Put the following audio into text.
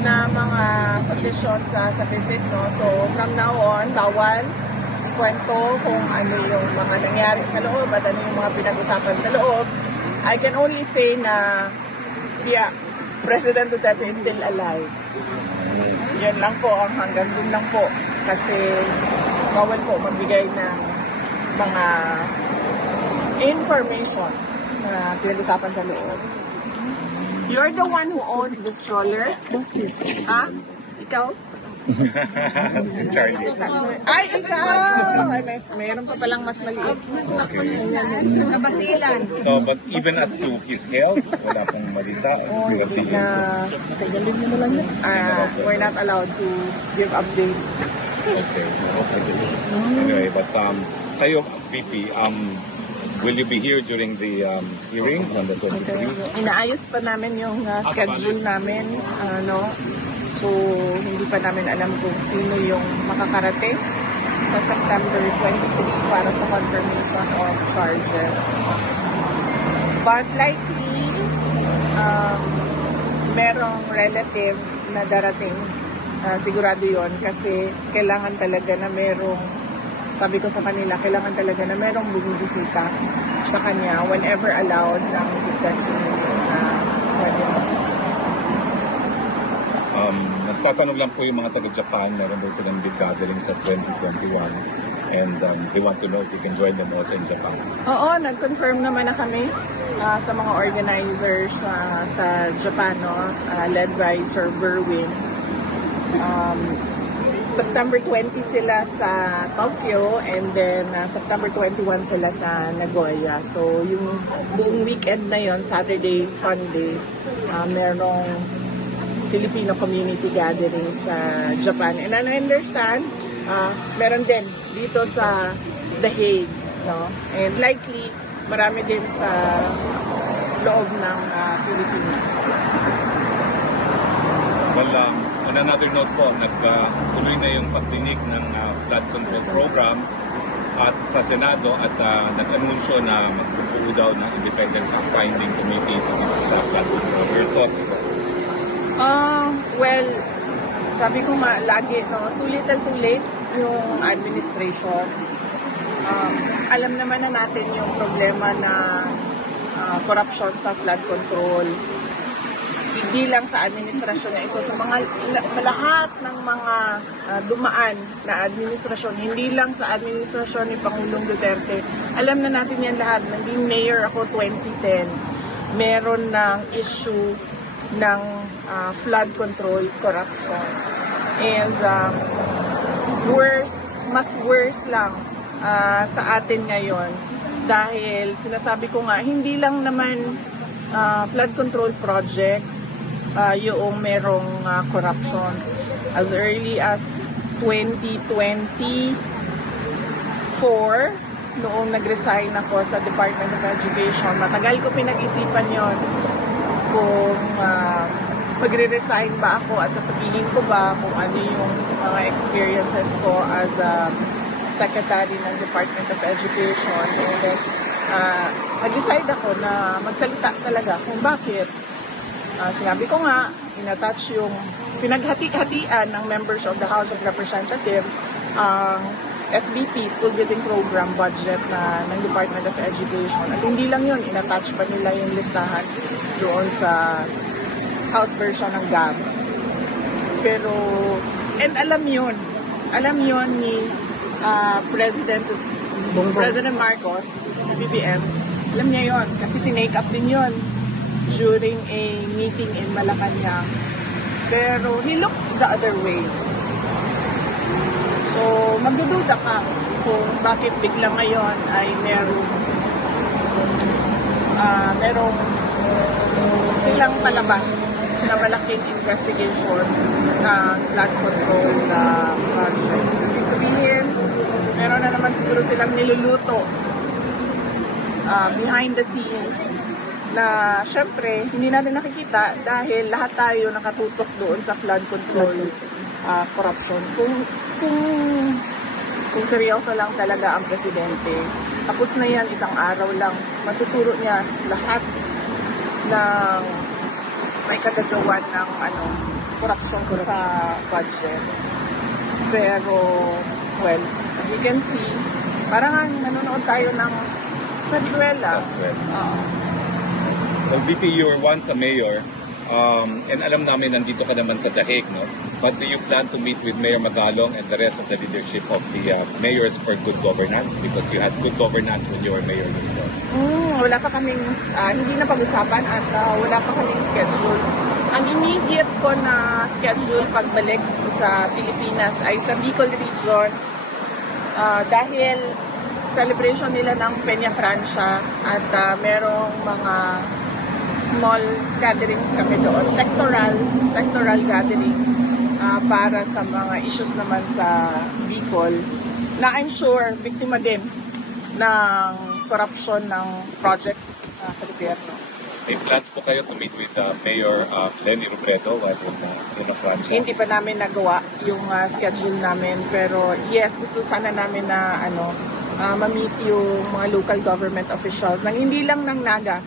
na mga conditions sa visit, no? So, from now on, bawal kwento kung ano yung mga nangyari sa loob at ano yung mga pinag-usapan sa loob. I can only say na President Duterte is still alive. Yan lang po, hanggang dun lang po. Kasi bawal po magbigay ng mga information na pinag-usapan sa loob. You're the one who owns the stroller? Ha? Ikaw? Charlie. Ay, ikaw! Ay, mayroon pa palang mas maliit. Nabasilan. So, but even at 2, his health, wala pong malita. We're not allowed to give updates. Okay. Anyway, but kayo, VP, will you be here during the hearing on the 23? Inaayos pa namin yung schedule namin, so hindi pa namin alam kung sino yung makakarating sa September 23 para sa confirmation of charges. But likely, merong relative na darating, sigurado yon kasi kailangan talaga na merong, sabi ko sa kanila, kailangan talaga na merong bumibisita sa kanya whenever allowed ng detention pwede magbisita. Nagtatanong lang po yung mga taga-Japan, meron daw silang big gathering sa 2021 and they want to know if you can join them also in Japan. Oo, nag-confirm naman na kami sa mga organizers sa Japan, led by Sir Berwin. September 20 sila sa Tokyo and then September 21 sila sa Nagoya. So yung buong weekend na yon, Saturday, Sunday, merong Filipino community gathering sa Japan. And I understand, meron din dito sa The Hague, no? And likely, marami din sa loob ng Pilipinas. Well, on another note po, nagtuloy na yung pagdinig ng flood control program at sa Senado at nag-anunsyo na magpupuo daw ng independent fact-finding committee dito sa flood control. Your thoughts ito? Well, sabi ko nga lagi, too little too late yung administration. Alam naman na natin yung problema na corruption sa flood control. Hindi lang sa administrasyon na ito, sa mga lahat ng mga dumaan na administrasyon, hindi lang sa administrasyon ni Pangulong Duterte. Alam na natin yan lahat. Naging mayor ako 2010. Meron ng issue ng flood control corruption. And mas worse lang sa atin ngayon dahil sinasabi ko nga, hindi lang naman flood control projects yung merong corruptions. As early as 2024, noong nag-resign ako sa Department of Education, matagal ko pinag-isipan yon kung magre-resign ba ako at sasabihin ko ba kung ano yung mga experiences ko as a secretary ng Department of Education. And then, nag-decide ako na magsalita talaga kung bakit. Sinabi ko nga, in-attach yung pinaghati-hatian ng members of the House of Representatives ang SBP, School Building Program budget ng Department of Education. At hindi lang yun, in-attach pa nila yung listahan doon sa House version ng GAB. Pero, and alam yun ni President Marcos, BBM, alam niya yun, kasi tinake up din yun during a meeting in Malacanang. Pero, he looked the other way. So, magdududa ka kung bakit bigla ngayon ay merong silang palabas na malaking investigation ng flood control projects. Ibig sabihin, meron na naman siguro silang niluluto behind the scenes na syempre hindi natin nakikita dahil lahat tayo nakatutok doon sa flood control corruption. Kung seryoso lang talaga ang presidente, tapos na yan, isang araw lang, matuturo niya lahat ng may kagagawan ng korupsyon sa budget. Pero, well, as you can see, parang nanonood tayo ng Venezuela. As well. Oo. Well, VP, you were once a mayor, and alam namin nandito ka naman sa Dahig, no? But do you plan to meet with Mayor Magalong and the rest of the leadership of the mayors for good governance? Because you had good governance when you were mayor yourself. Wala pa kaming, hindi na pag-usapan at wala pa kaming schedule. Ang immediate ko na schedule pagbalik sa Pilipinas ay sa Bicol Region dahil celebration nila ng Peña Francia at merong mga small gatherings kami doon, sectoral gatherings para sa mga issues naman sa Bicol na I'm sure biktima din ng corruption ng projects sa gobyerno. May plans po kayo to meet with Mayor Lenny Robredo while in Francia? Hindi pa namin nagawa yung schedule namin pero yes, gusto sana namin na ma-meet yung mga local government officials nang hindi lang ng Naga